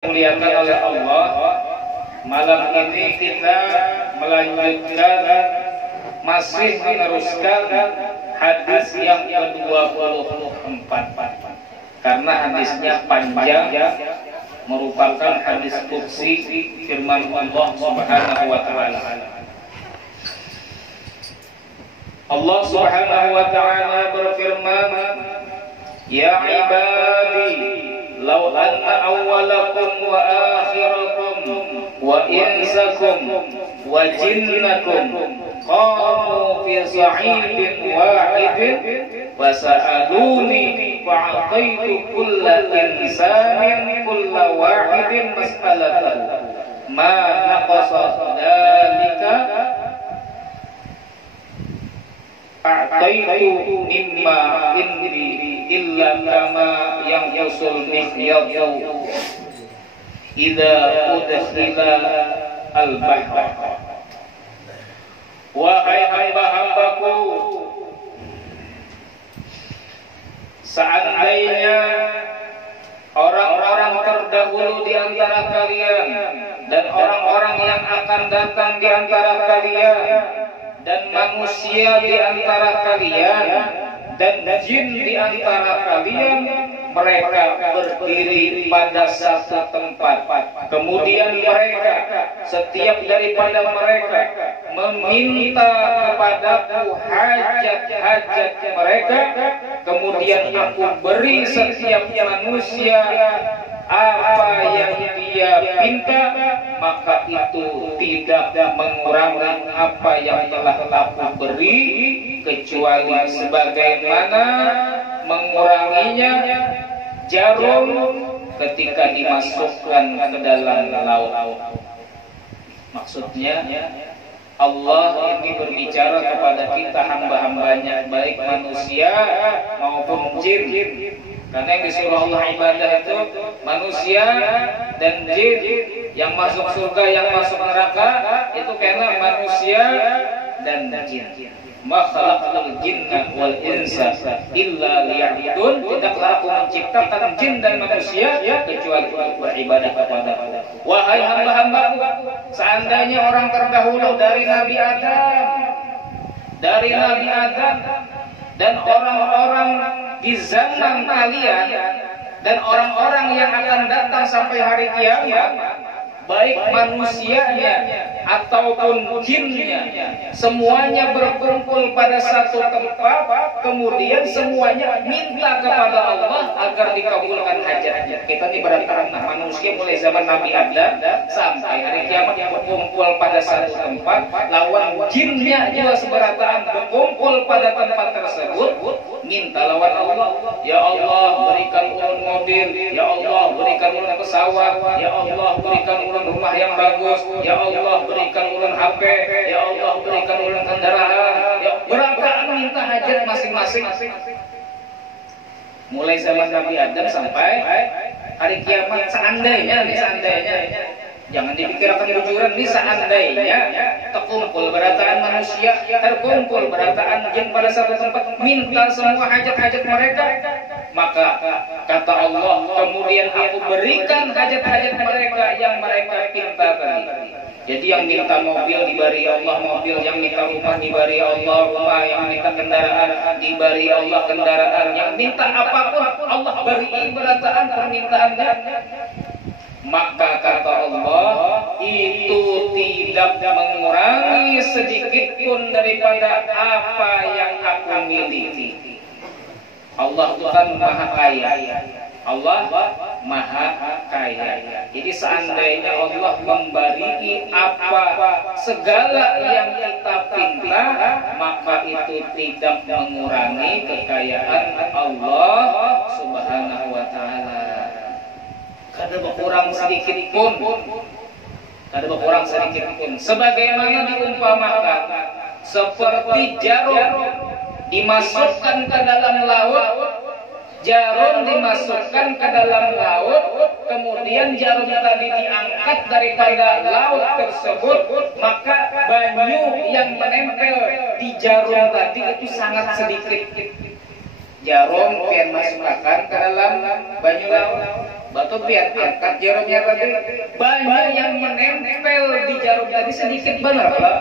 Dimuliakan oleh Allah, malam ini kita melanjutkan, masih meneruskan hadis yang ke-24, karena hadisnya panjang, merupakan hadis qudsi firman Allah Subhanahu wa ta'ala. Allah Subhanahu wa ta'ala berfirman, ya ibadi, law anna awwalakum wa akhirakum wa insakum wa jinnakum qamu fi sa'idin wahidin wa sa'aluni fa'ataitu kulla insanin kulla wahidin mas'alatahu ma naqasa dhalika a'taitu mimma indi illa kama yang yusul mihyadu idza udkhila al-bahr. Wahai hamba-hambaku, seandainya orang-orang terdahulu di antara kalian dan orang-orang yang akan datang di antara kalian dan manusia di antara kalian dan jin di antara kalian, mereka berdiri pada satu tempat, kemudian mereka, setiap daripada mereka meminta kepadaku hajat-hajat mereka, kemudian aku beri setiap manusia apa yang dia minta, maka itu tidak mengurangi apa yang telah aku beri, kecuali sebagaimana menguranginya jarum ketika dimasukkan ke dalam laut. Maksudnya Allah ini berbicara kepada kita hamba-hambanya, baik manusia maupun jin. Karena yang disuruh Allah ibadah itu manusia dan jin. Yang masuk surga, yang masuk neraka itu karena manusia dan jin. Ma khalaqtul jinna wal insa illa liya'budun. Tidaklah aku menciptakan jin dan manusia kecuali untuk beribadah kepada Aku. Wahai hamba-hambaku, seandainya orang terdahulu dari Nabi Adam dan orang-orang di zaman kalian dan orang-orang yang akan datang sampai hari kiamat, baik manusianya ataupun jinnya, semuanya berkumpul pada satu tempat, kemudian semuanya minta kepada Allah agar dikabulkan hajatnya. Kita ibaratkan manusia mulai zaman Nabi Adam sampai hari kiamat berkumpul pada satu tempat, lawan jinnya juga seberataan berkumpul pada tempat tersebut, minta lawan Allah, ya Allah berikan ulun mobil, ya Allah berikan ulun pesawat, ya Allah berikan ulun rumah yang bagus, ya Allah berikan ulun HP, ya Allah berikan ulun kendaraan, ya berapaan minta hajat masing-masing. Mulai zaman Nabi Adam sampai hari kiamat, seandainya jangan dipikirkan bujuran, ini seandainya terkumpul berataan manusia, terkumpul berataan jin pada satu tempat, minta semua hajat-hajat mereka, maka kata Allah, kemudian aku berikan hajat-hajat mereka yang mereka minta tadi. Jadi yang minta mobil diberi Allah mobil, yang minta rumah diberi Allah rumah, yang minta kendaraan diberi Allah kendaraan, yang minta apapun Allah beri berataan permintaannya. Maka kata Allah, itu tidak mengurangi sedikit pun daripada apa yang aku miliki. Allah Tuhan Maha Kaya. Allah Maha Kaya. Jadi seandainya Allah memberi apa segala yang kita pinta, maka itu tidak mengurangi kekayaan Allah Subhanahu wa ta'ala. Kada berkurang sedikit pun, sebagaimana diumpamakan seperti jarum dimasukkan ke dalam laut, kemudian jarum tadi diangkat daripada laut tersebut, maka banyu yang menempel di jarum tadi itu sangat sedikit. Jarum yang masukkan ke dalam banyu laut, batu pian angkat jarumnya tadi, banyak yang menempel di jarum tadi sedikit benar Pak.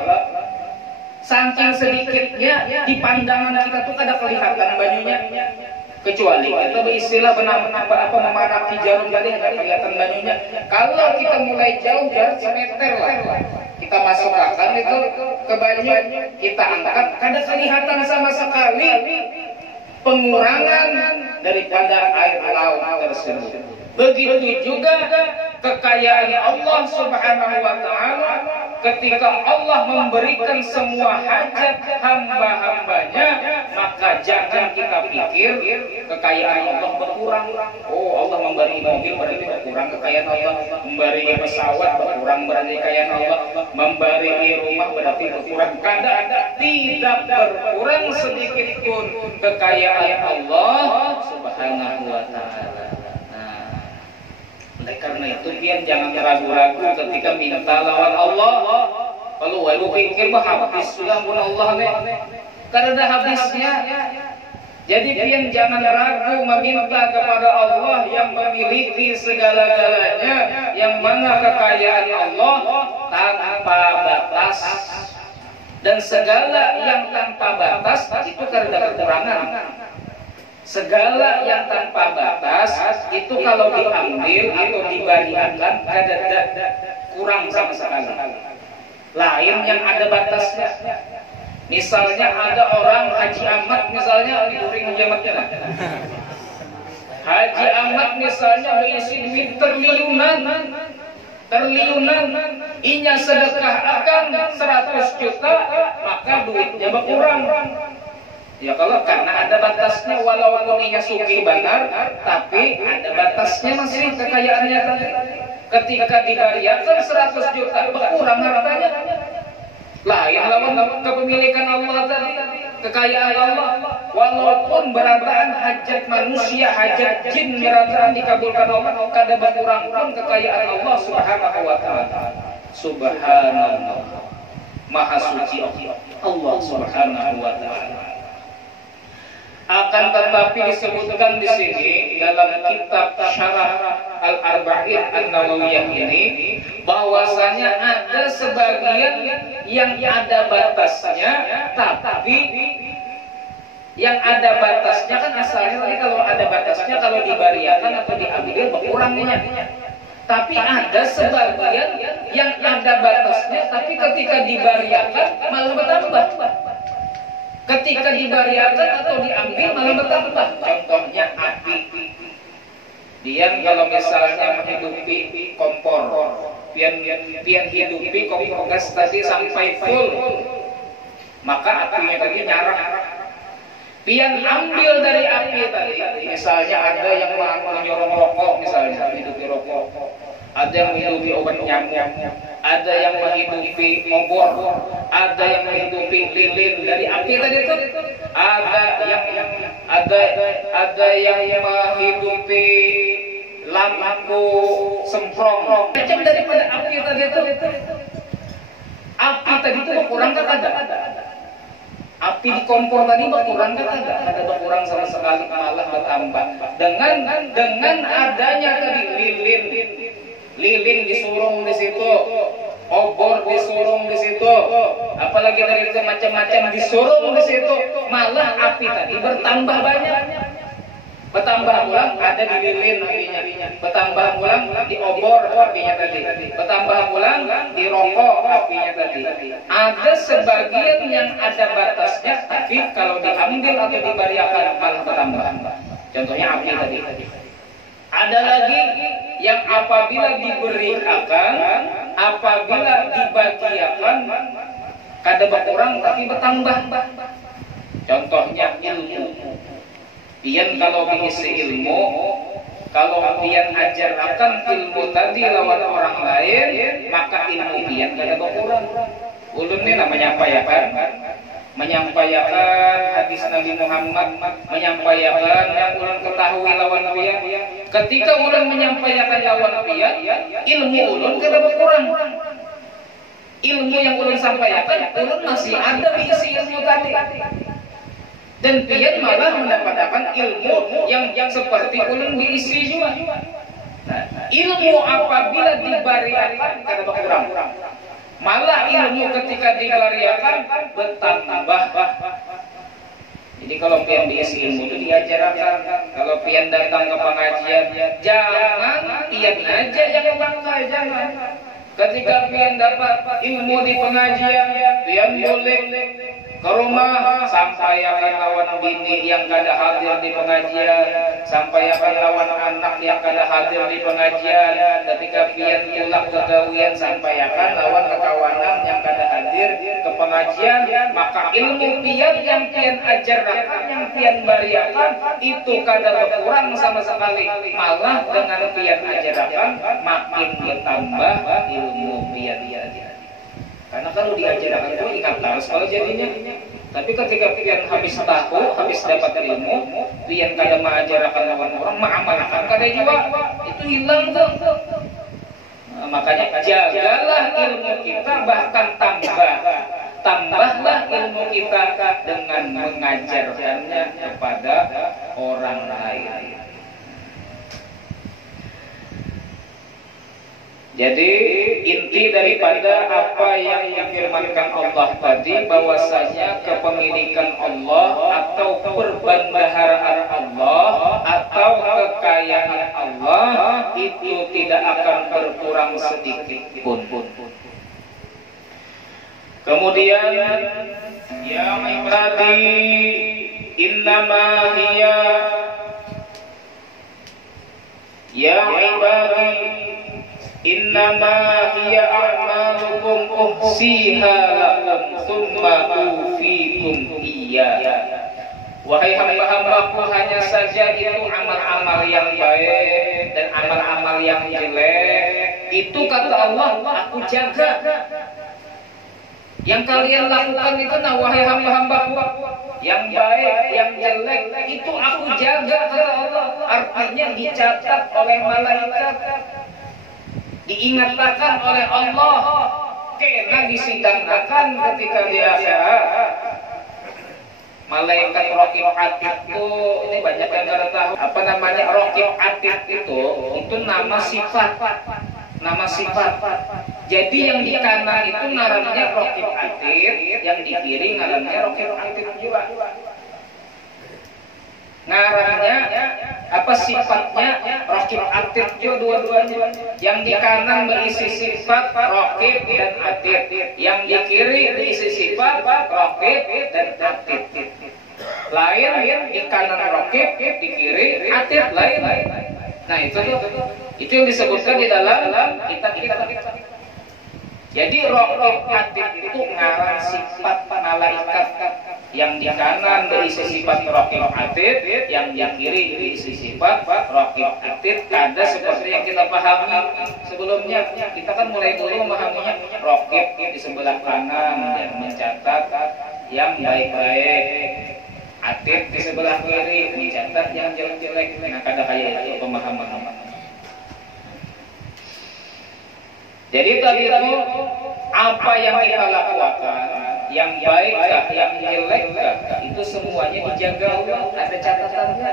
Saking sedikitnya di pandangan kita tuh kada kelihatan bajunya, kecuali kita beristilah benar-benar apa memaraki jarum tadi hanya kelihatan bajunya. Kalau kita mulai jauh jarak semeter lah, kita masukkan itu ke baju, kita angkat, kada kelihatan sama sekali pengurangan daripada air laut tersebut. Begitu juga kekayaan Allah Subhanahu wa taala ketika Allah memberikan semua hajat hamba-hambanya, maka jangan kita pikir kekayaan Allah berkurang. Oh, Allah memberi mobil berarti berkurang kekayaan Allah, memberi pesawat berkurang berarti kekayaan Allah, memberi rumah berarti berkurang. Tidak berkurang sedikit pun kekayaan Allah Subhanahu wa taala. Oleh karena itu pian jangan ragu-ragu ketika minta lawan Allah. Kalau wae pikir bah habis sudah pun Allah karena ada habisnya. Jadi pian jangan ragu meminta kepada Allah yang memiliki segala-galanya, yang mana kekayaan Allah tanpa batas. Dan segala yang tanpa batas itu karena kekurangan. Segala yang tanpa batas itu kalau diambil atau dibariakan ada kurang sama sekali. Lain yang ada batasnya. Misalnya ada orang Haji Ahmad misalnya diuring jamatnya. Haji Ahmad misalnya berisi duit triliunan, inya sedekah akan 100 juta, maka duitnya berkurang. Ya kalau karena ada batasnya, walaupun inya sugih benar, tapi ada batasnya masih kekayaannya tadi. Ketika dibariakan 100 juta berkurang hartanya. Lain lawan kepemilikan Allah tadi, kekayaan Allah. Walaupun berataan hajat manusia, hajat jin berataan dikabulkan Allah, kada berkurang pun kekayaan Allah Subhanahu wa taala. Subhanallah. Maha suci Allah Subhanahu wa taala. Akan tetapi disebutkan di sini dalam kitab Syarah Al-Arba'in An-Nawawiyah ini bahwasanya ada sebagian yang ada batasnya, tapi yang ada batasnya kan asalnya tadi kalau ada batasnya kalau dibariakan atau diambil berkurangnya. Tapi ada sebagian yang ada batasnya, tapi ketika dibariakan malah bertambah. Ketika dibariakan atau diambil malah bertambah. Contohnya api. Dia kalau misalnya menghidupi kompor, pian hidupi kompor gas tadi sampai full, maka apinya tadi nyarah. Pian ambil dari api tadi, misalnya ada yang menyorong rokok, misalnya hidupi rokok, ada yang menghidupi obat nyamuk, ada yang menghidupi obor, ada yang menghidupi lilin dari api tadi itu, ada yang menghidupi lampu semprong, macam daripada api tadi itu. Api tadi itu berkurang kan ada. Api di kompor tadi berkurang kan ada berkurang sama sekali, malah bertambah. Dengan adanya tadi lilin disurung di situ, obor disurung di situ, apalagi dari itu macam-macam disurung di situ, malah api tadi bertambah banyak. Bertambah ulang ada di lilin apinya, bertambah ulang di obor apinya tadi, bertambah ulang di rokok apinya tadi. Ada sebagian yang ada batasnya, tapi kalau diambil atau dibariakan malah bertambah. Contohnya api tadi. Ada lagi yang apabila diberiakan, apabila dibagiakan, kada berkurang tapi bertambah. Contohnya ilmu. Pian kalau mengisi ilmu, kalau pian ajarkan ilmu tadi lawan orang lain, maka ilmu pian kada berkurang. Ulun ini namanya menyampaikan hadis Nabi Muhammad, menyampaikan yang ulun ketahui lawan pian. Ketika ulun menyampaikan lawan pian, ilmu ulun kada berkurang. Ilmu yang ulun sampaikan, ulun masih ada mengisi ilmu tadi. Dan pian malah mendapatkan ilmu yang seperti ulun diisi juga. Nah, ilmu apabila dibariakan kada berkurang. Malah ilmu ketika dibariakan bertambah. Jadi kalau pian bias ilmu itu diajarkan. Kalau pian datang ke pengajian, jangan pian aja yang bangga, jangan. Ketika pian dapat ilmu di pengajian, pian boleh ke rumah sampaikan lawan bini yang kada hadir di pengajian, sampaikan lawan anak yang kada hadir di pengajian. Ketika pian pulang ke gawian, sampaikan lawan kekawanan yang kada hadir ke pengajian. Maka ilmu pian yang pian ajarkan, yang pian bariakan itu kada berkurang sama sekali. Malah dengan pian ajarkan makin bertambah ilmu pian. Karena kalau diajarkan itu ingat terus kalau jadinya. Tapi ketika pian habis tahu, habis dapat ilmu, pian kada mengajarkan lawan orang, mengamalkan kada juga, itu hilang tuh. Nah, makanya jagalah ilmu kita, bahkan tambahlah ilmu kita dengan mengajarkannya kepada orang lain. Jadi inti daripada apa yang difirmankan Allah tadi, bahwasanya kepemilikan Allah atau perbendaharaan Allah atau kekayaan Allah itu tidak akan berkurang sedikit pun. Kemudian ya ibadi innama hiya ya ibadi innama hiya a'malukum uhsiha lakum thumma ufikum iyyaha. Wahai hamba-hambaku, hanya saja itu amal-amal yang baik dan amal-amal yang jelek itu kata Allah aku jaga. Yang kalian lakukan itu nah wahai hamba-hambaku, yang baik, yang jelek itu aku jaga kata Allah. Artinya dicatat oleh malaikat, diingatkan oleh Allah, kena disidangkan ketika di akhirat. Malaikat Raqib Atid itu, ini banyak yang tidak tahu apa namanya Raqib Atid itu nama sifat, nama sifat. Jadi yang di kanan itu ngarannya Raqib Atid, yang di kiri ngarannya Raqib Atid juga. Ngarannya apa sifatnya Raqib Atid juga dua-duanya. Yang di kanan berisi sifat Raqib dan Atid, yang di kiri berisi sifat Raqib dan Atid. Lain di kanan Raqib, di kiri Atid lain. Nah itu yang disebutkan di dalam kitab. Jadi Raqib Atid itu ngaran sifat malaikat. Yang di kanan berisi sifat Raqib Atid, yang di kiri berisi sifat Raqib Atid. Ada seperti yang kita pahami sebelumnya. Kita kan mulai dulu memahaminya Raqib di sebelah kanan yang mencatat yang baik-baik, Atid di sebelah kiri mencatat yang jelek-jelek. Nah, kada kayak itu pemahaman. Jadi tadi itu apa yang kita lakukan, yang baik kah, yang jelek kah, itu semuanya dijaga Allah, ada catatannya.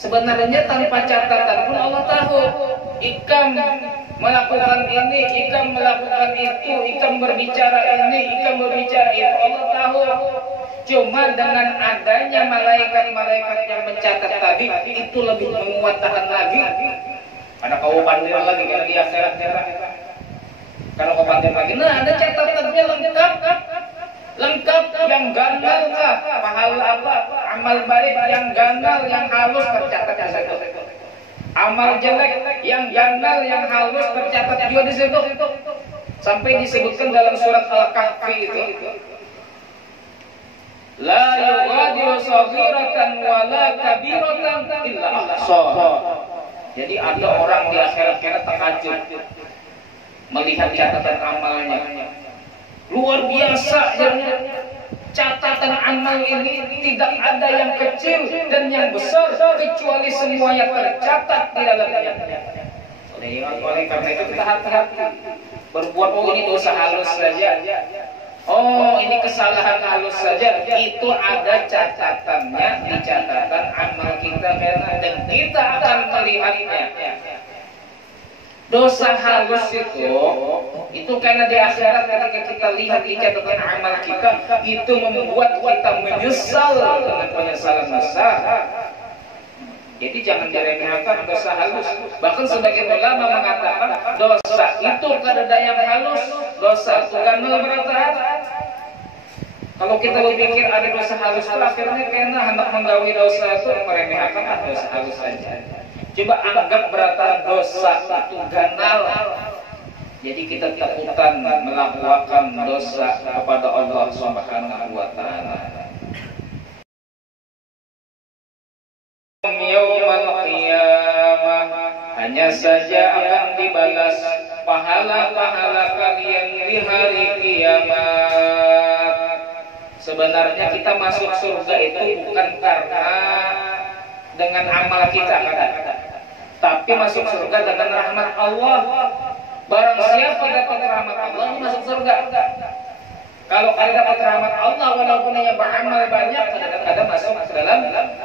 Sebenarnya tanpa catatan pun Allah tahu. Ikam melakukan ini, ikam melakukan itu, ikam berbicara ini, ikam berbicara itu, Allah tahu. Cuma dengan adanya malaikat-malaikat yang mencatat tadi, itu lebih menguatkan lagi. Ada kau pandir lagi kalau di akhirat. Kalau kau pandir lagi, nah ada catatannya lengkap, yang ganal kah, pahala apa, amal baik yang ganal, yang halus tercatat di situ. Amal jelek yang ganal, yang halus tercatat juga di situ. Sampai disebutkan dalam surat Al-Kahfi itu, la yughadiru shaghiratan wala kabiratan illa ahsaha. Jadi ada orang di akhirat terkajut melihat catatan amalnya. Luar biasa catatan amal ini, tidak ada yang kecil dan yang besar kecuali semuanya tercatat di dalamnya. Oleh karena itu kita hati-hati. Berbuat ini dosa halus saja Oh, ini kesalahan halus saja. Itu ada catatannya di catatan amal kita, dan kita akan melihatnya. Dosa halus itu karena di akhirat ketika kita lihat di catatan amal kita, itu membuat kita menyesal dengan penyesalan besar. Jadi jangan diremehkan dosa halus. Bahkan sebagian ulama mengatakan dosa itu kada yang halus, dosa itu ganal berat. Kalau kita berpikir ada dosa halus, akhirnya karena hendak menggawi dosa itu meremehkan dosa halus saja. Coba anggap berata dosa itu ganal. Jadi kita takutan melakukan dosa kepada Allah Subhanahu wa taala. Yaumul qiyamah, hanya saja akan dibalas pahala-pahala kalian di hari kiamat. Sebenarnya kita masuk surga itu bukan karena dengan amal kita, tapi masuk surga dengan rahmat Allah. Barang siapa dapat rahmat Allah, ini masuk surga. Kalau kalian dapat rahmat Allah, walaupun hanya beramal banyak, kadang-kadang masuk ke dalam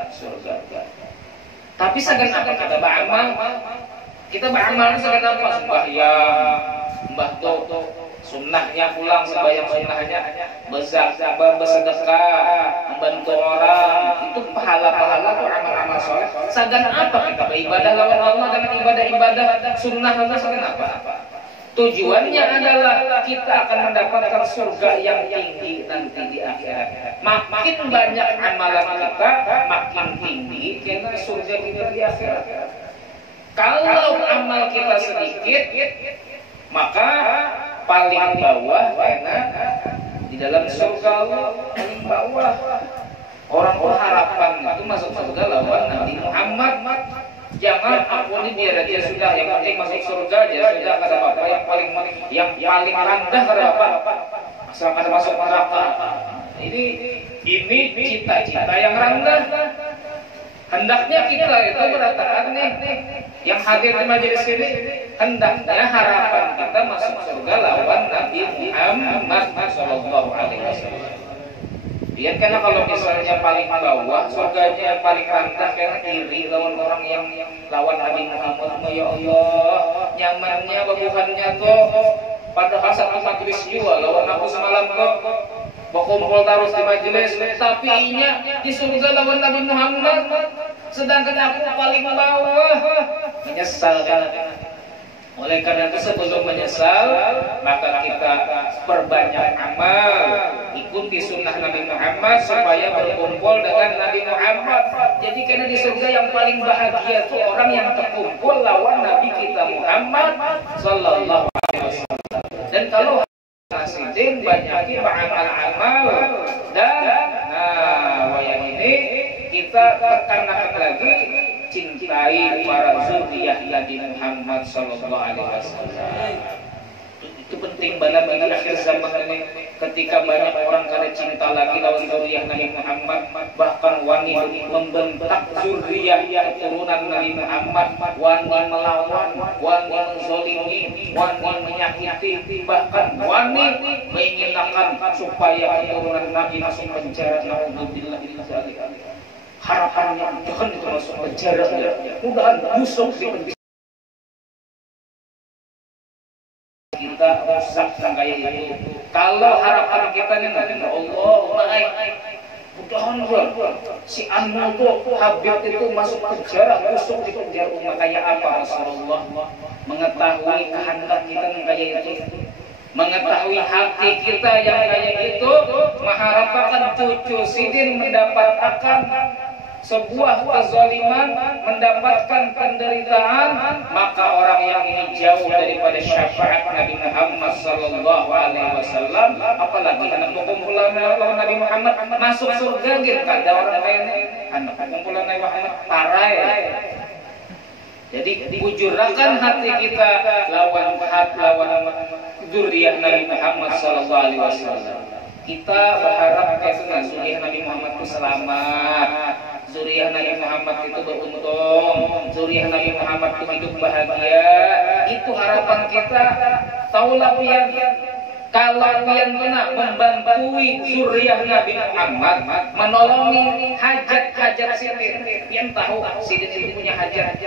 surga. Tapi segan apa kita beramal? Kita beramal segan apa? Sembahyang, mbah do, sunnahnya pulang sembahyang sunnahnya, bersedekah, membantu orang, itu pahala-pahala itu amal-amal soleh. Segan apa kita beribadah lawan Allah dengan ibadah-ibadah sunnah itu segan apa? Tujuannya adalah kita akan mendapatkan surga yang tinggi nanti di akhirat. Makin banyak amalan kita, makin tinggi karena surga kita di akhirat. Kalau amal kita sedikit, maka paling bawah karena di dalam surga Allah paling bawah. Orang berharapan itu masuk surga lawan Nabi Muhammad. Jangan ampuni dia sudah, yang penting masuk surga aja sudah, kata apa yang paling rendah kata apa asal kada masuk neraka. Ini cita-cita yang rendah. Hendaknya kita itu beratakan nih yang hadir di majelis ini, hendaknya harapan kita masuk surga lawan Nabi Muhammad sallallahu alaihi wasallam. Lihat karena kalau misalnya paling bawah surganya yang paling rendah karena iri lawan orang yang lawan Nabi Muhammad, ya Allah nyamannya babuhannya tuh padahal satu majelis juga lawan aku semalam kok berkumpul terus di majelis, tapi inya di surga lawan Nabi Muhammad, sedangkan aku paling bawah. Menyesal kan? Oleh karena itu sebelum menyesal, maka kita perbanyak amal, ikuti sunnah Nabi Muhammad supaya berkumpul dengan Nabi Muhammad. Jadi karena di surga yang paling bahagia itu orang yang terkumpul lawan Nabi kita Muhammad sallallahu alaihi wasallam. Dan kalau nasidin banyakin amal-amal, dan wayang ini kita tekankan lagi, cintai para zuriyah Nabi Muhammad sallallahu alaihi wasallam. Itu penting banget bagi akhir zaman ini, ketika banyak orang kada cinta lagi lawan zuriyah Nabi Muhammad, bahkan wani membentak zuriyah keturunan Nabi Muhammad, wani melawan, wani menzalimi, wani menyakiti, bahkan wani menginginkan supaya keturunan Nabi masuk penjara. Alhamdulillah. Harapannya jangan itu masuk penjara, mudahan busuk di penjara. Kita rusak kayak itu. Kalau harapan kita nih ya Allah, mudahan si Anu tuh Habib itu masuk penjara, busuk di penjara. Kayak apa Rasulullah mengetahui kehendak kita kayak itu, mengetahui hati kita yang kayak itu, mengharapkan cucu Sidin mendapatkan sebuah kezaliman, mendapatkan penderitaan, maka orang yang ini jauh daripada syafaat Nabi Muhammad sallallahu alaihi wasallam. Apalagi anak kumpulan Nabi Muhammad masuk surga gitu, ada orang lain anak kumpulan Nabi Muhammad parai. Jadi bujurkan hati kita lawan zuriyah Nabi Muhammad sallallahu alaihi wasallam. Kita berharap karena zuriyah Nabi Muhammad itu selamat, zuriyah Nabi Muhammad itu beruntung, zuriyah Nabi Muhammad itu hidup bahagia. Itu harapan kita. Taulah pian Kalau pian kena membantui zuriyah Nabi Muhammad, menolongi hajat-hajat sitin, pian tahu sitin itu punya hajat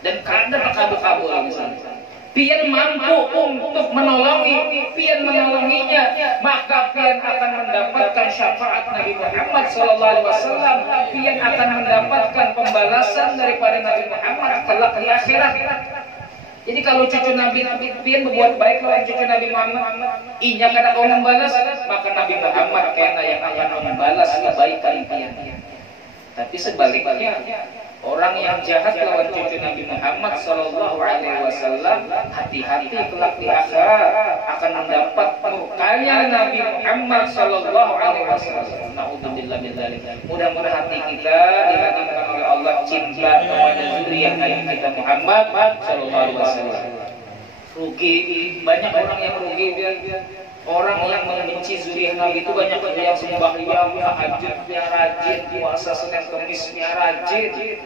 dan kadang kabul-kabul misalnya. Pian mampu untuk menolongi, pian menolonginya, maka pian akan mendapatkan syafaat Nabi Muhammad SAW. Pian akan mendapatkan pembalasan daripada Nabi Muhammad kelak di akhirat. Jadi kalau cucu Nabi pian berbuat baik lawan cucu Nabi Muhammad, inya kada kau membalas, maka Nabi Muhammad kena yang akan membalas kebaikan pian. Tapi sebaliknya, orang yang jahat lawan cucu Nabi Muhammad SAW, hati-hati kelak di akhirat akan mendapat murkanya Nabi Muhammad SAW. Naudzubillah min dzalik. Mudah-mudahan hati kita dihadirkan oleh Allah cinta kepada zuriyah Nabi kita Muhammad SAW. Rugi, banyak orang yang rugi. Orang yang membenci zuriyah Nabi itu banyak yang sembahyang, tahajudnya rajin, puasa Senin Kemisnya rajin,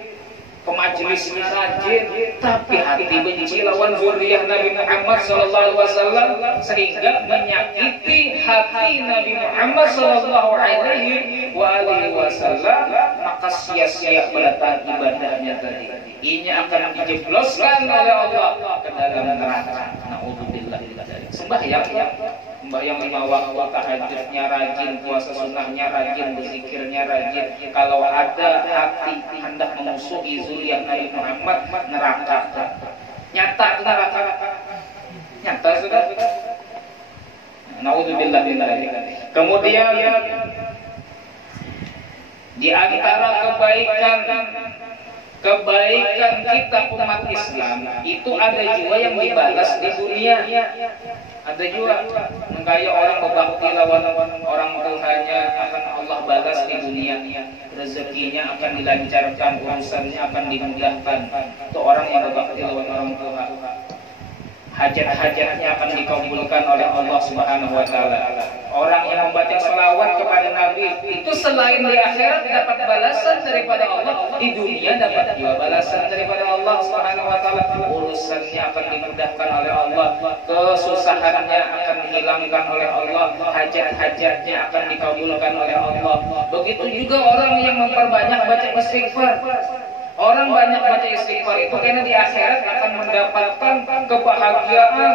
ke majelisnya rajin, tapi hati benci lawan zuriyah Nabi Muhammad SAW sehingga menyakiti hati Nabi Muhammad SAW, maka sia-sia pada ibadahnya tadi. Ini akan dijebloskan oleh Allah ke dalam neraka. Naudzubillah min dzalik. Sembahyang 5 waktu, tahajudnya rajin, puasa sunnahnya rajin, berzikirnya rajin. Kalau ada hati hendak memusuhi zuriyah Nabi Muhammad, neraka. Nyata neraka. Nyata sudah. Naudzubillah min dzalik. Kemudian di antara kebaikan kita umat Islam itu ada juga yang dibalas di dunia. Ada juga menggaya orang berbakti lawan orang tuanya akan Allah balas di dunia. Rezekinya akan dilancarkan, urusannya akan dimudahkan. Itu orang yang berbakti lawan orang tua, hajat-hajatnya akan dikabulkan oleh Allah Subhanahu wa taala. Orang yang membaca selawat kepada Nabi itu selain di akhirat dapat balasan daripada Allah, di dunia dapat juga balasan daripada Allah Subhanahu wa taala. Urusannya akan dimudahkan oleh Allah, kesusahannya akan dihilangkan oleh Allah, hajat-hajatnya akan dikabulkan oleh Allah. Begitu juga orang yang memperbanyak baca istighfar. Orang banyak baca istighfar itu karena di akhirat akan mendapatkan kebahagiaan,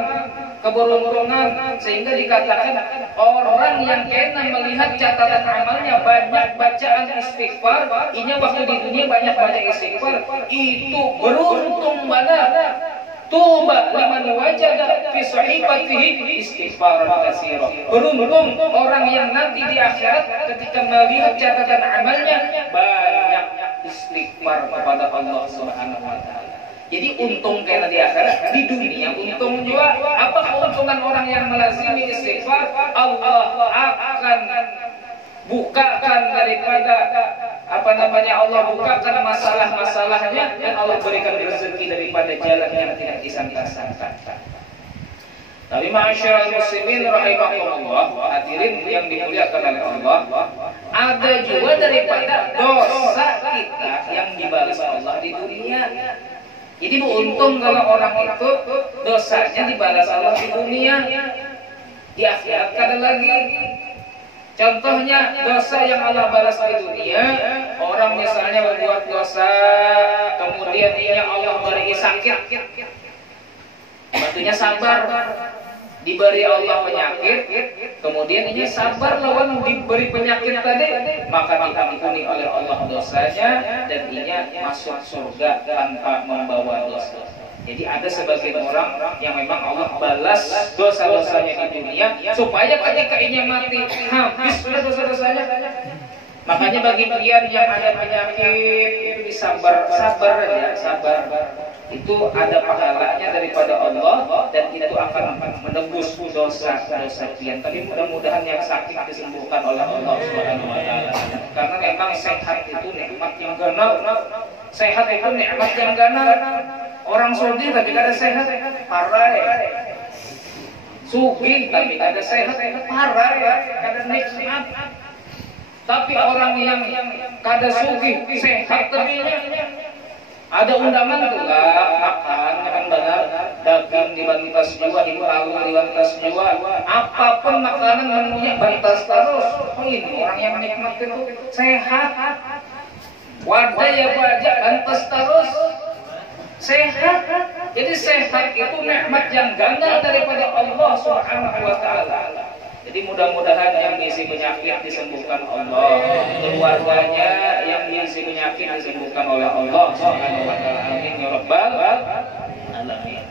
keberuntungan, sehingga dikatakan orang yang kena melihat catatan amalnya banyak bacaan istighfar, inya waktu di dunia banyak baca istighfar, itu beruntung banget. Tuba liman wajada fi sahifatihi istighfaran katsira. Beruntung orang yang nanti di akhirat ketika melihat catatan amalnya banyak istighfar kepada Allah Subhanahu wa taala. Jadi untung kena di akhirat, di dunia untung juga. Apa keuntungan orang yang melazimi istighfar? Allah akan bukakan daripada Allah bukakan masalah-masalahnya dan Allah berikan rezeki daripada jalan yang tidak disangka-sangka. Tapi ma'asyiral muslimin rahimakumullah, hadirin yang dimuliakan oleh Allah, ada juga daripada dosa kita yang dibalas Allah di dunia. Jadi beruntung kalau orang itu dosanya dibalas Allah di dunia, di akhirat kada lagi. Contohnya dosa yang Allah balas di dunia, orang misalnya membuat dosa, kemudian ia Allah beri sakit, batunya sabar, diberi Allah penyakit, kemudian ini sabar lawan diberi penyakit tadi, maka diampuni oleh Allah dosanya dan ia masuk surga tanpa membawa dosa. Jadi ada sebagian orang yang memang Allah balas dosa-dosanya di dunia supaya ketika ia mati habis dosa-dosanya. Makanya bagi kalian yang ada penyakit itu sabar ya, sabar. Itu ada pahalanya daripada Allah dan itu akan menebus dosa-dosa kalian. Tapi mudah-mudahan yang sakit disembuhkan oleh Allah Subhanahu wa taala. Karena memang sehat itu nikmat yang ganas. Sehat itu nikmat yang ganas. Orang sugih tapi kada sehat, parah ya. Sugih tapi kada sehat, parah ya, kada nikmat. Tapi orang yang kada sugih, sehat tabinya, Ada undangan pula makan kan benar, daging dibantas juga, palu dibantas juga, apapun makanan menunya bantas terus. Oh, ini orang yang nikmat itu sehat. Wadah ya wajah bantas terus sehat. Jadi sehat itu nikmat yang ganda daripada Allah Subhanahu wa taala. Jadi mudah-mudahan yang diisi penyakit disembuhkan Allah, keluarganya yang diisi penyakit disembuhkan oleh Allah Subhanahu wa taala. Amin ya rabbal alamin.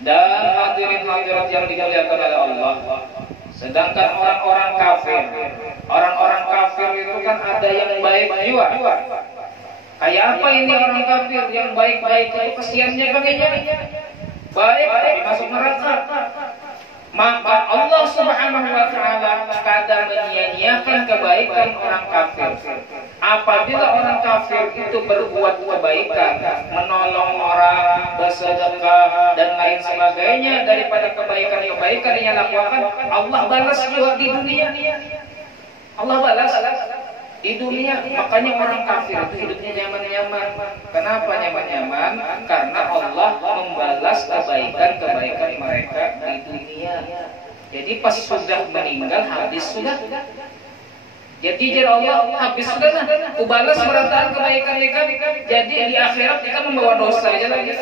Dan hadirin-hadirat yang dimuliakan oleh Allah. Sedangkan orang-orang kafir itu kan ada yang baik juga. Kayak apa ini orang kafir yang baik-baik itu kesiannya bagaimana? Baik tapi masuk neraka. Maka Allah Subhanahu wa taala kadang menyia-nyiakan kebaikan orang kafir. Apabila orang kafir itu berbuat kebaikan, menolong orang, bersedekah dan lain sebagainya daripada kebaikan-kebaikan yang lakukan, Allah balas juga di dunia. Allah balas di dunia. Makanya orang kafir itu hidupnya nyaman-nyaman. Kenapa nyaman-nyaman? Karena Allah membalas kebaikan-kebaikan mereka di dunia. Jadi pas sudah meninggal habis sudah. Jadi Allah habis sudah, aku balas berataan kebaikan mereka. Jadi di akhirat kita membawa dosa aja lagi.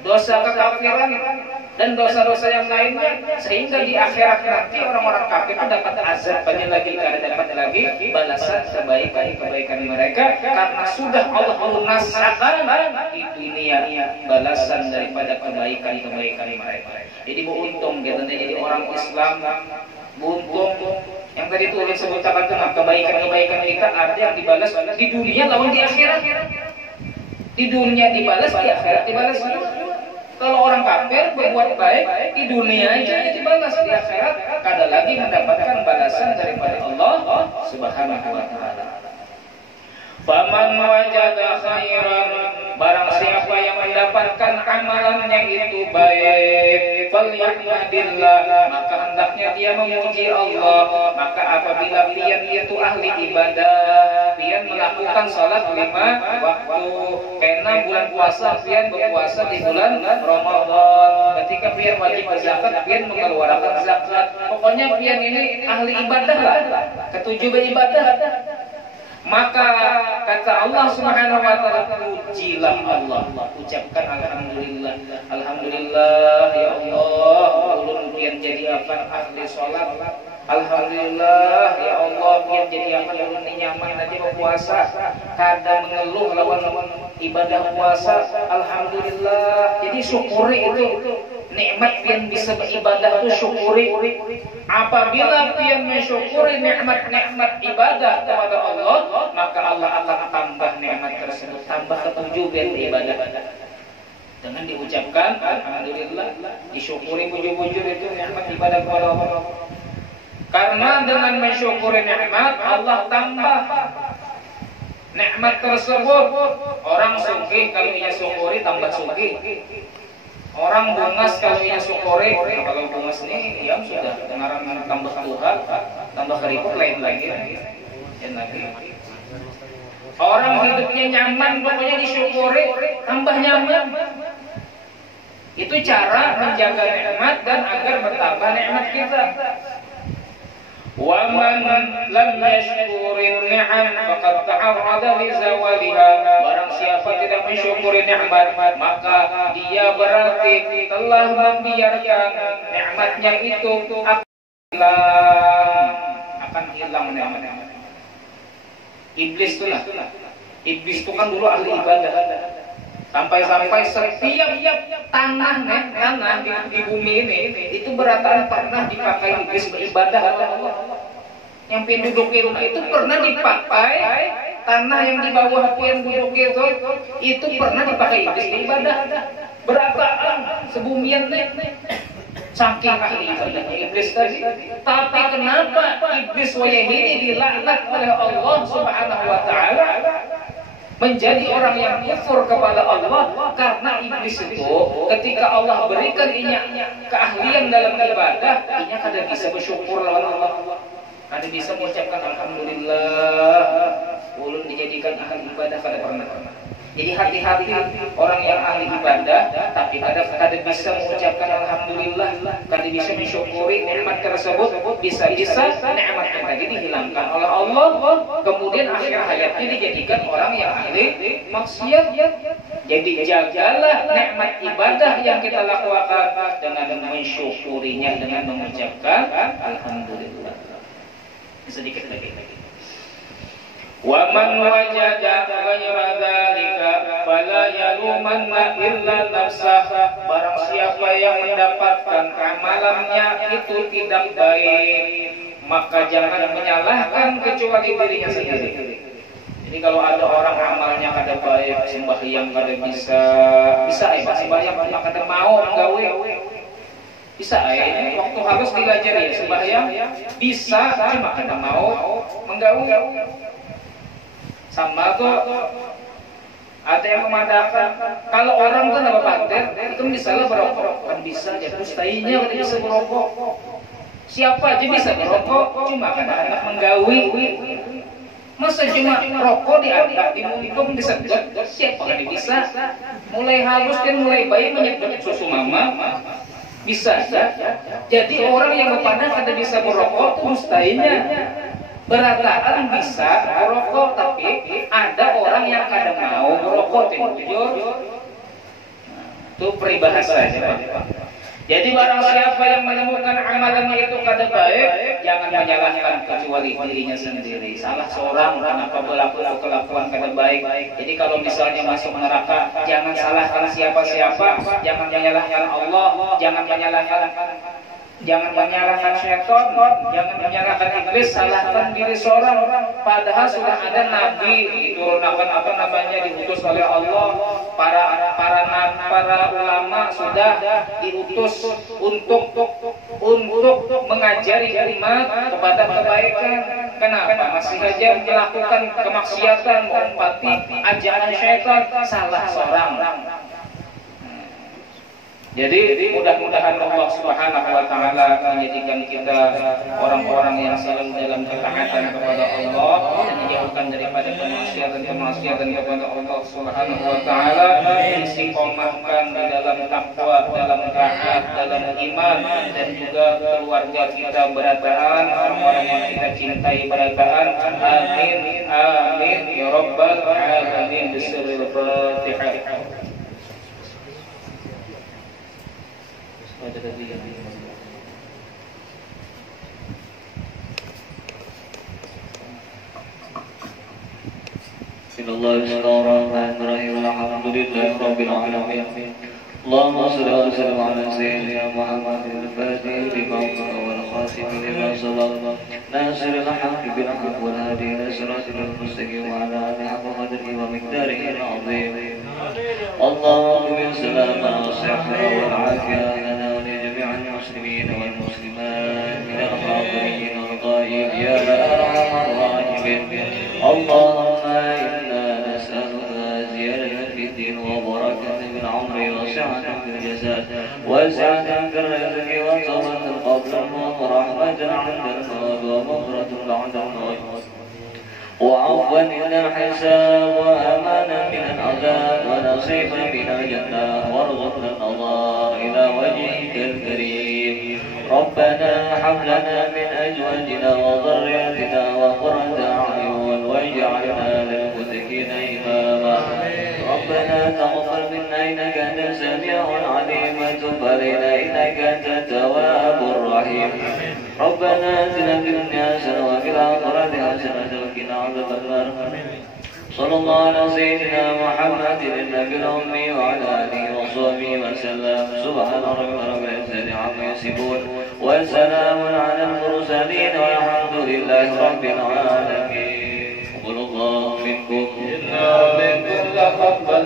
Dosa kekafiran dan dosa-dosa yang lainnya, sehingga di akhirat nanti orang-orang kafir itu dapat azab lagi, karena dapat lagi balasan kebaikan mereka karena sudah Allah lunaskan di dunia balasan daripada kebaikan mereka. Jadi beruntung kita jadi orang Islam, beruntung yang tadi itu disebutkan tentang kebaikan kita ada yang dibalas di dunia lawan di akhirat. Di dunia dibalas, di akhirat dibalas juga. Kalau orang kafir berbuat baik di dunia aja dibalas, di akhirat kada lagi mendapatkan balasan daripada Allah Subhanahu wa taala. Faman wajada khairan, barang siapa yang mendapatkan amalannya itu baik, falyahmadillah, maka hendaknya dia memuji Allah. Maka apabila pian itu ahli ibadah, pian melakukan salat 5 waktu, karena bulan puasa pian berpuasa di bulan Ramadan. Ketika pian wajib zakat, pian mengeluarkan zakat. Pokoknya pian ini ahli ibadah lah, ketujuh beribadah. Maka kata Allah Subhanahu wa taala, pujilah Allah, ucapkan alhamdulillah. Alhamdulillah ya Allah, ulun pian jadi apa ahli salat. Alhamdulillah ya Allah, pian jadi apa ulun nyaman tadi berpuasa, kada mengeluh lawan ibadah puasa. Alhamdulillah. Jadi syukuri itu nikmat pian bisa beribadah itu syukuri. Apabila pian mensyukuri nikmat-nikmat ibadah kepada Allah, maka Allah akan tambah nikmat tersebut, tambah ketujuh pian beribadah. Dengan diucapkan alhamdulillah, disyukuri bujur-bujur itu nikmat ibadah kepada Allah. Karena dengan mensyukuri nikmat, Allah tambah nikmat tersebut. Orang sugih kalau ia syukuri tambah sugih. Orang bungas kalau ia syukuri, kalau bungas ini diam sudah dengaran tambah Tuhan, tambah keriput lain lagi. Orang hidupnya nyaman, pokoknya disyukuri, tambah nyaman. Itu cara menjaga nikmat dan agar bertambah nikmat kita. وَمَنْ لَمْ يَشْكُرِ النِّعَمَ فَقَدْ تَعَرَّضَ لِزَوَالِهَا. Barang siapa tidak mensyukuri nikmat, maka dia berarti telah membiarkan nikmatnya itu akan hilang nikmat. Iblis itulah. Iblis itu kan dulu ahli ibadah. Sampai-sampai setiap tanah di bumi ini itu berataan pernah dipakai iblis beribadah kepada Allah. Yang penduduk itu pernah dipakai tanah yang di bawah pian duduk itu pernah dipakai iblis beribadah. Berataan sebumian saking ahli ibadahnya iblis tadi. Tapi kenapa iblis wayah ini dilaknat oleh Allah Subhanahu wa taala? Menjadi orang yang kufur kepada Allah, karena iblis itu ketika Allah berikan inya keahlian dalam ibadah, inya kada bisa bersyukur lawan Allah, kada bisa mengucapkan alhamdulillah, ulun dijadikan ahli ibadah kada pernah. Jadi hati-hati orang yang ahli ibadah tapi kadang bisa mengucapkan alhamdulillah, kadang bisa mensyukuri nikmat tersebut, bisa-bisa nikmat yang tadi dihilangkan oleh Allah, kemudian akhir hayatnya dijadikan orang yang ahli maksiat. Jadi jagalah nikmat ibadah yang kita lakukan dengan mensyukurinya, dengan mengucapkan alhamdulillah. Sedikit lagi. Wa man wajada ghayra dzalika fala yalumanna illa nafsah. Barang siapa yang mendapatkan amalannya itu tidak baik, maka jangan menyalahkan kecuali dirinya sendiri. Jadi kalau ada orang amalnya kada baik, sembahyang kada bisa ya sembahyang cuma kada mau menggawe. Bisa ya, waktu harus dilajari sembahyang bisa cuma kada mau menggawe. Sama tuh ada yang memandangkan kalau orang tuh nggak paten itu misalnya berokok kan bisa ya mustahilnya kan bisa berokok. Siapa aja bisa berokok, cuma kadang-kadang menggawi. Masa cuma rokok diangkat, dimungkum, disedot, siapa kan bisa? Mulai halus dan mulai baik menyedot susu mama bisa ya. Jadi orang yang memandang ada bisa berokok mustahilnya. Berataan bisa merokok, tapi ada orang yang kadang mau merokok, jujur. Itu peribahasa saja, Pak. Jadi barang siapa yang menemukan amalannya itu kada baik, jangan menyalahkan kecuali dirinya sendiri. Salah seorang kenapa berlaku kelakuan kada baik. Jadi kalau misalnya masuk neraka, jangan salahkan siapa-siapa, jangan menyalahkan Allah, jangan menyalahkan syaitan, jangan menyalahkan iblis, salahkan diri seorang. Padahal sudah ada nabi diturunkan diutus oleh Allah, para ulama sudah diutus untuk mengajari umat kepada kebaikan. Kenapa masih saja melakukan kemaksiatan, mengumpati ajaran syaitan? Salah seorang. Jadi mudah-mudahan Allah Subhanahu wa taala menjadikan kita orang-orang yang selalu dalam ketaatan kepada Allah dan dijauhkan daripada kemaksiatan kepada Allah Subhanahu wa taala, istiqomahkan di dalam takwa, dalam taat, dalam iman, dan juga keluarga kita berataan, orang-orang yang kita cintai berataan. Amin amin ya rabbal alamin. Bismillahirrahmanirrahim. Bismillahirrahmanirrahim. Alhamdulillahirabbil alamin. Allahumma shalli wa sallim ala sayyidina Muhammadin al-fatih lima wal khatim lima sabaq nasiril haqqi bil haqqi wal hadi ila siratil mustaqim wa ala alihi haqqa qadrihi wa miqdarihi al-azim. Allahumma salli wa sallim wal afiyah lana wa li jami'il muslimin wal muslimat min al-hadirin wal ghaib ya arhamar rahimin. Allahumma inna nas'aluka ziyadatan fid din wa barakatan fil umri wa sa'atan fil jasad wa sa'atan fil rizqi wa tawbatan qabla wa rahmatan 'inda al-maut wa maghfiratan ba'da al-maut wa 'afwan 'inda al-hisab wa amanan min al-'adab wa nasiban min al-jannah warzuqna an-nadhar ila wajhika al-karim. ربنا هب لنا من أزواجنا وذرياتنا قرة أعين واجعلنا للمتقين إماما. ربنا تقبل منا إنك أنت السميع العليم وتب علينا إنك أنت التواب الرحيم. ربنا آتنا في الدنيا حسنة وفي الآخرة حسنة وقنا عذاب النار. صلى الله على سيدنا محمد النبي الأمي وعلى آله وصحبه وسلم. سبحان ربك رب العزة عما يصفون وسلام على المرسلين والحمد لله رب العالمين. قل الله منكم إنا منكم تقبل